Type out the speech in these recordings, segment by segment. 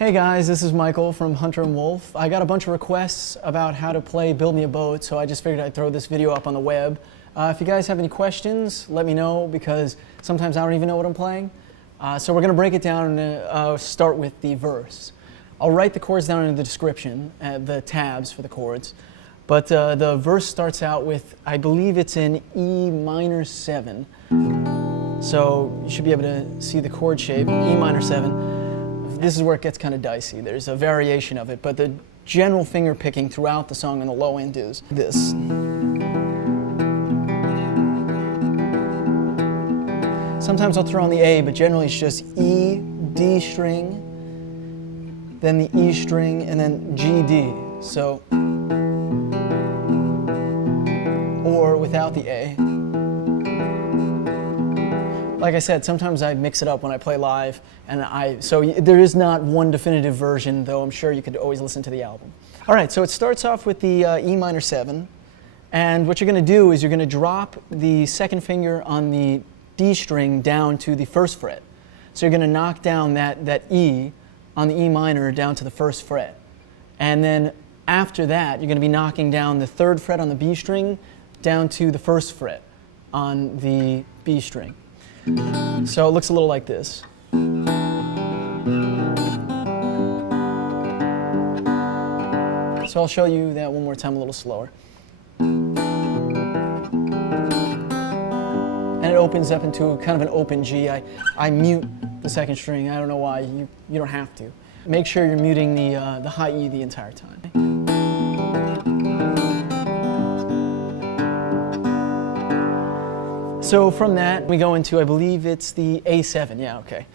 Hey guys, this is Michael from Hunter and Wolf. I got a bunch of requests about how to play Build Me a Boat, so I just figured I'd throw this video up on the web. If you guys have any questions, let me know, because sometimes I don't even know what I'm playing. So we're going to break it down and start with the verse. I'll write the chords down in the description, the tabs for the chords. But the verse starts out with, I believe it's in E minor 7. So you should be able to see the chord shape, E minor 7. This is where it gets kind of dicey. There's a variation of it, but the general finger picking throughout the song on the low end is this. Sometimes I'll throw on the A, but generally it's just E, D string, then the E string, and then G, D. So, or without the A. Like I said, sometimes I mix it up when I play live, and so there is not one definitive version, though I'm sure you could always listen to the album. All right, so it starts off with the E minor 7, and what you're going to do is you're going to drop the second finger on the D string down to the first fret. So you're going to knock down that E on the E minor down to the first fret. And then after that, you're going to be knocking down the third fret on the B string down to the first fret on the B string. So it looks a little like this. So I'll show you that one more time a little slower. And it opens up into kind of an open G. I mute the second string. I don't know why. You don't have to. Make sure you're muting the high E the entire time. So from that, we go into, I believe it's the A7. Yeah, okay.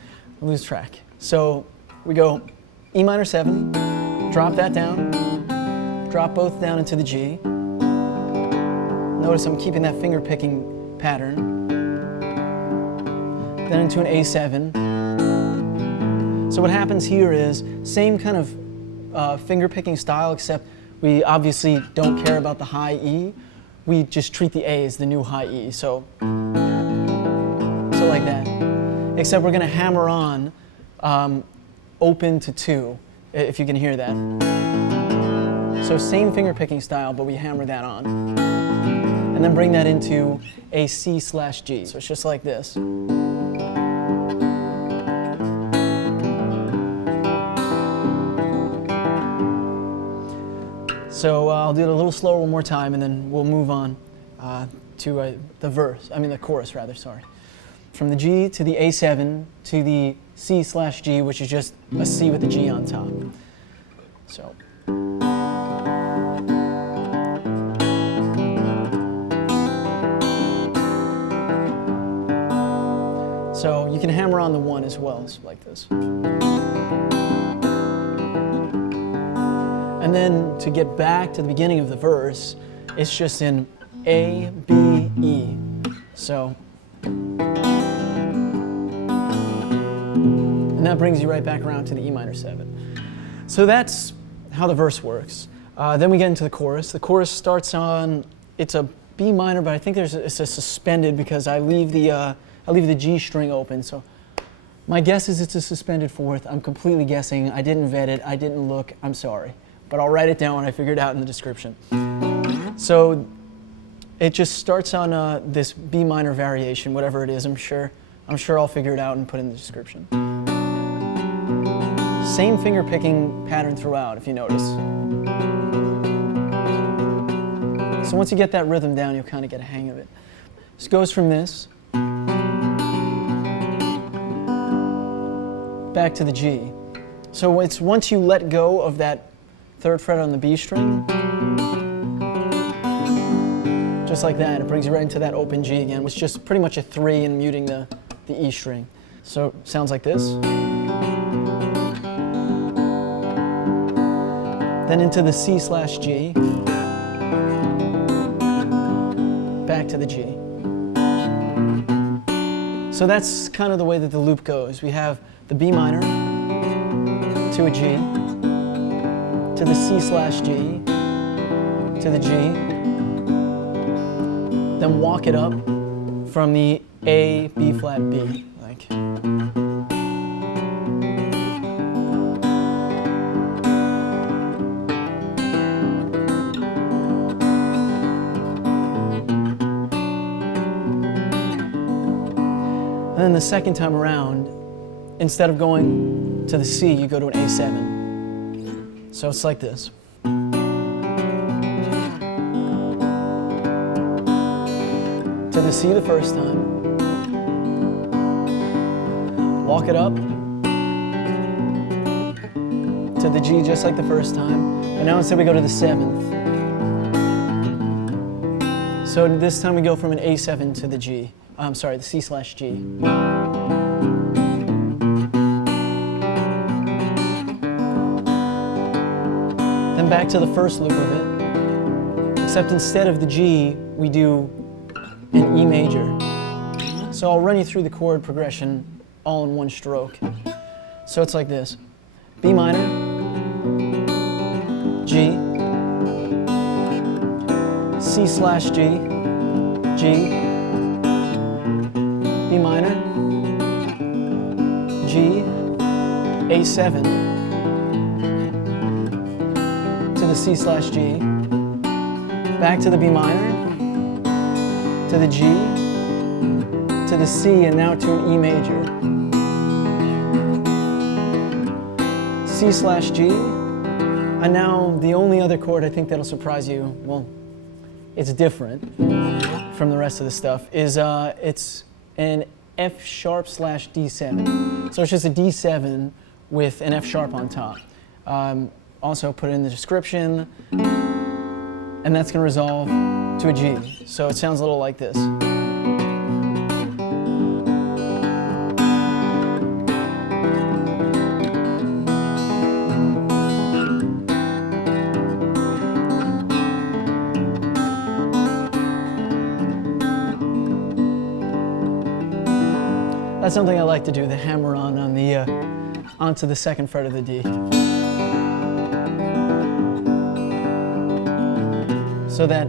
I lose track. So we go E minor 7, drop that down, drop both down into the G. Notice I'm keeping that finger picking pattern. Then into an A7. So what happens here is same kind of finger picking style, except we obviously don't care about the high E. We just treat the A as the new high E, so like that. Except we're going to hammer on open to 2, if you can hear that. So same finger picking style, but we hammer that on. And then bring that into a C/G. So it's just like this. So I'll do it a little slower one more time, and then we'll move on to the chorus rather, sorry. From the G to the A7 to the C/G, which is just a C with a G on top. So you can hammer on the 1 as well, so like this. And then to get back to the beginning of the verse, it's just in A, B, E. So, and that brings you right back around to the E minor 7. So that's how the verse works. Then we get into the chorus. The chorus starts on, it's a B minor, but I think it's a suspended because I leave the G string open. So my guess is it's a suspended fourth. I'm completely guessing. I didn't vet it. I didn't look. I'm sorry. But I'll write it down when I figure it out in the description. So it just starts on this B minor variation, whatever it is. I'm sure I'll figure it out and put it in the description. Same finger picking pattern throughout, if you notice. So once you get that rhythm down, you'll kind of get a hang of it. This goes from this back to the G. So it's once you let go of that third fret on the B string, just like that, it brings you right into that open G again, which is just pretty much a 3 and muting the E string. So it sounds like this. Then into the C/G, back to the G. So that's kind of the way that the loop goes. We have the B minor to a G, to the C/G, to the G, then walk it up from the A, B flat, B, like. then the second time around, instead of going to the C, you go to an A7. So it's like this. To the C the first time. Walk it up. To the G just like the first time. But now instead we go to the 7th. So this time we go from an A7 to the G. I'm sorry, the C/G. Then back to the first loop of it. Except instead of the G, we do an E major. So I'll run you through the chord progression all in one stroke. So it's like this. B minor, G, C/G, G, B minor, G, A7, to the C/G, back to the B minor, to the G, to the C, and now to an E major. C/G, and now the only other chord I think that'll surprise you, well, it's different from the rest of the stuff, is it's an F#/D7. So it's just a D7 with an F# on top. Also put it in the description, and that's going to resolve to a G. So it sounds a little like this. That's something I like to do, the hammer on the onto the second fret of the D. So that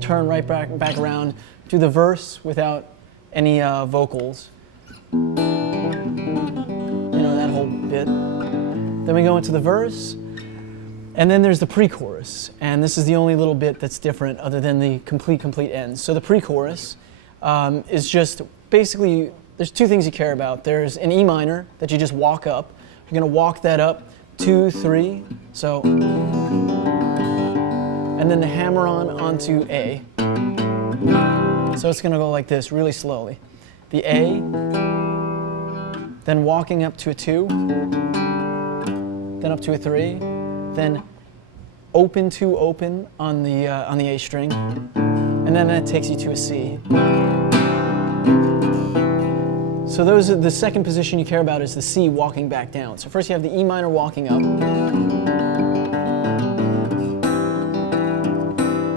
turn right back around, do the verse without any vocals. You know, that whole bit. Then we go into the verse, and then there's the pre-chorus, and this is the only little bit that's different other than the complete end. So the pre-chorus is just basically, there's two things you care about. There's an E minor that you just walk up. You're going to walk that up 2, 3, so, and then the hammer onto A. So it's going to go like this, really slowly. The A, then walking up to a 2, then up to a 3, then open 2 open on the A string, and then that takes you to a C. So those are the second position you care about is the C walking back down. So first you have the E minor walking up.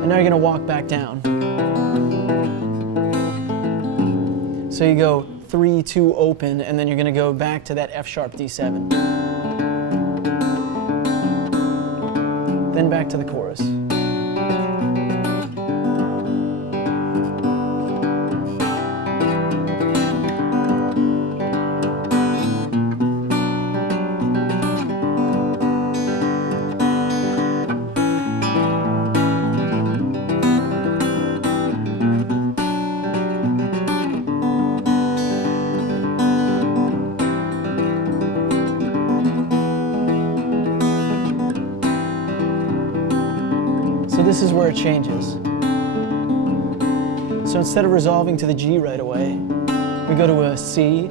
And now you're going to walk back down. So you go 3, 2 open, and then you're going to go back to that F#D7. Then back to the chorus. So this is where it changes. So instead of resolving to the G right away, we go to a C,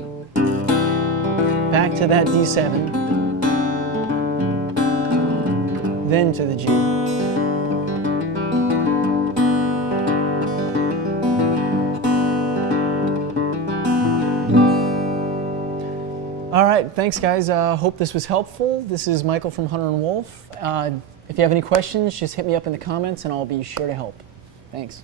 back to that D7, then to the G. All right, thanks guys. Hope this was helpful. This is Michael from Hunter & Wolfe. If you have any questions, just hit me up in the comments and I'll be sure to help. Thanks.